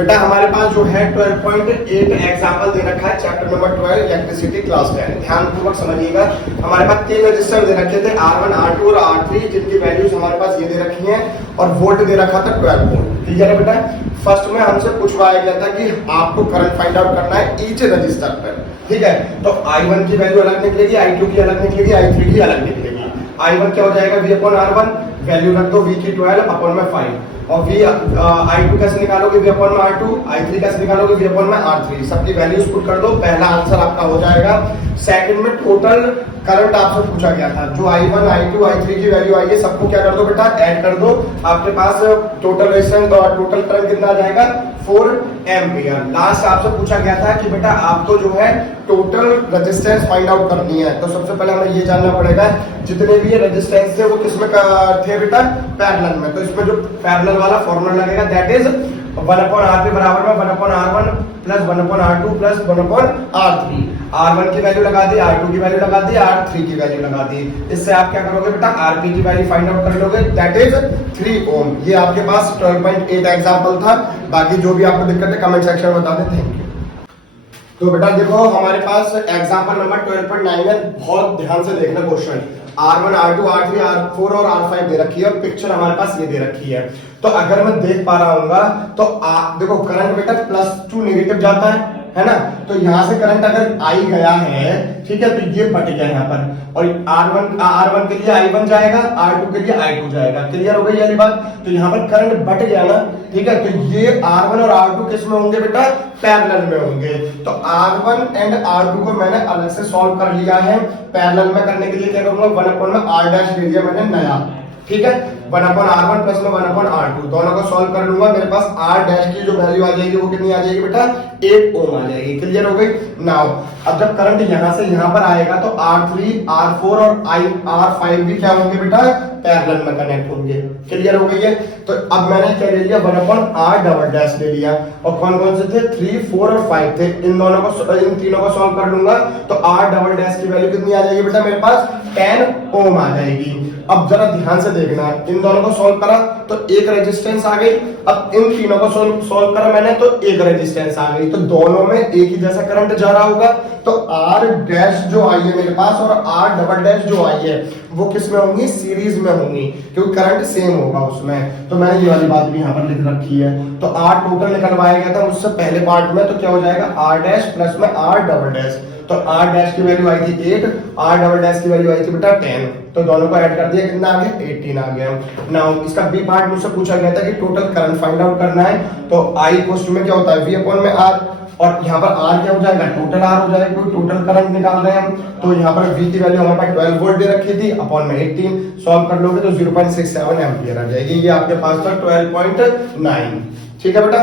बेटा हमारे पास जो है 12.8 एग्जाम्पल दे रखा है, चैप्टर नंबर 12 इलेक्ट्रिसिटी क्लास 10। ध्यान पूर्वक समझिएगा। हमारे पास 3 रजिस्टर दे रखे थे, R1, R2 और R3, जिनकी वैल्यूज हमारे पास ये दे रखी हैं और वोल्ट दे रखा था 12 वोल्ट। ठीक है बेटा। फर्स्ट में हमसे पूछवाया गया था कि आपको करंट फाइंड आउट करना है ईच रजिस्टर पर। ठीक है, तो I1 की वैल्यू अलग निकलेगी, I2 की अलग निकलेगी, I3 की अलग निकलेगी। I1 क्या हो जाएगा, V/R1, वैल्यू रख दो V की 12 अपॉन में 5, और I2 कैसे निकालोगे, V/R2, I3 कैसे निकालोगे, V/R3। सबकी वैल्यूज पुट कर दो, पहला आंसर आपका हो जाएगा। सेकंड में टोटल करंट आपसे पूछा गया था, जो I1, I2, I3 की वैल्यू आई है सबको क्या कर दो बेटा, ऐड कर दो। आपके पास टोटल रेजिस्टेंस और टोटल करंट कितना आ जाएगा, 4 एम्पियर। लास्ट आपसे पूछा गया था कि बेटा आपको जो है टोटल रेजिस्टेंस फाइंड आउट करनी है। तो सबसे पहले हमें ये जानना पड़ेगा जितने भी ये रेजिस्टेंस थे वो किसमें थे बेटा, पैरेलल में। तो इसमें जो पैरेलल वाला फॉर्मूला लगेगा दैट इज 1/R बराबर में 1/R1 plus 1/R2 plus 1/R3। R1 की वैल्यू लगा दी, R2 की वैल्यू लगा दी, R3 की वैल्यू लगा दी। इससे आप क्या करोगे बेटा, RP की वैल्यू फाइंड आउट कर लोगे दैट इज 3 ओम। ये आपके पास 12.8 एग्जांपल था। बाकी जो भी आपको दिक्कत है कमेंट सेक्शन में बता दें। Thank you. तो बेटा देखो हमारे पास एग्जांपल नंबर 12.9 है, बहुत ध्यान से देखना question. R1, R2, R3, R4 और R5 दे रखी है और पिक्चर हमारे पास ये दे रखी है। तो अगर मैं देख पा रहा हूँ तो देखो करंट बेटा +2 नेगेटिव जाता है ना। तो यहाँ से करंट अगर आई गया है, ठीक है, तो ये बट गया यहाँ पर, और R1 के लिए I1 जाएगा, R2 के लिए I2 जाएगा। क्लियर हो गई ये बात। तो यहाँ पर करंट बट गया ना, ठीक है। तो ये R1 और R2 किस में होंगे बेटा, पैरेलल में होंगे। तो R1 एंड R2 को मैंने अलग से सॉल्व कर लिया है। पैरेलल में करने के लिए क्या करूंगा, 1/R' ले लिया मैंने नया। ठीक है, 1/R1 प्लस में 1/R2 दोनों को सॉल्व कर लूंगा। मेरे पास R' की जो वैल्यू आ जाएगी वो कितनी आ जाएगी बेटा, 8 ओम आ जाएगी। क्लियर हो गई। नाउ अब जब करंट यहां से यहां पर आएगा तो R3, R4 और R5 भी क्या होंगे बेटा, पैरेलल में कनेक्ट होंगे। क्लियर हो गई है। तो अब मैंने क्या ले लिया, 1/R" ले लिया, और कौन कौन से थे, 3, 4 और 5 थे। इन तीनों को सॉल्व कर लूंगा तो R" की वैल्यू कितनी आ जाएगी बेटा, मेरे पास 10 ओम आ जाएगी। अब जरा ध्यान से देखना, इन दोनों को सॉल्व करा तो एक रेजिस्टेंस आ गई। अब इन तीनों को सॉल्व करा मैंने तो एक रेजिस्टेंस आ गई। तो दोनों में एक ही जैसा करंट जा रहा होगा। तो R' जो आई है मेरे पास और R" जो आई है वो किस में होंगी, सीरीज में होंगी, क्योंकि करंट सेम होगा उसमें। तो मैंने ये वाली बात भी यहाँ पर लिख रखी है। तो R टोटल निकलवाया गया था उससे पहले पार्ट में, तो क्या हो जाएगा, R' प्लस में R"। तो R' की वैल्यू आई थी 8, R" की वैल्यू आई थी बेटा 10। तो दोनों को ऐड कर दिया, कितना आ गया, 18 आ गया। नाउ इसका बी पार्ट मुझसे पूछा गया था कि टोटल करंट फाइंड आउट करना है। तो I इक्वल में क्या होता है, V/R, और यहाँ पर R क्या हो जाएगा, टोटल R हो जाएगा, क्योंकि टोटल करंट निकाल रहे हैं हम। तो यहाँ पर V की वैल्यू हमारे पास 12 वोल्ट दे रखी थी, अपॉन में 18 सॉल्व कर लोगे तो 0.67 एम्पियर आ जाएगी। ये आपके पास था 12.9। ठीक है बेटा।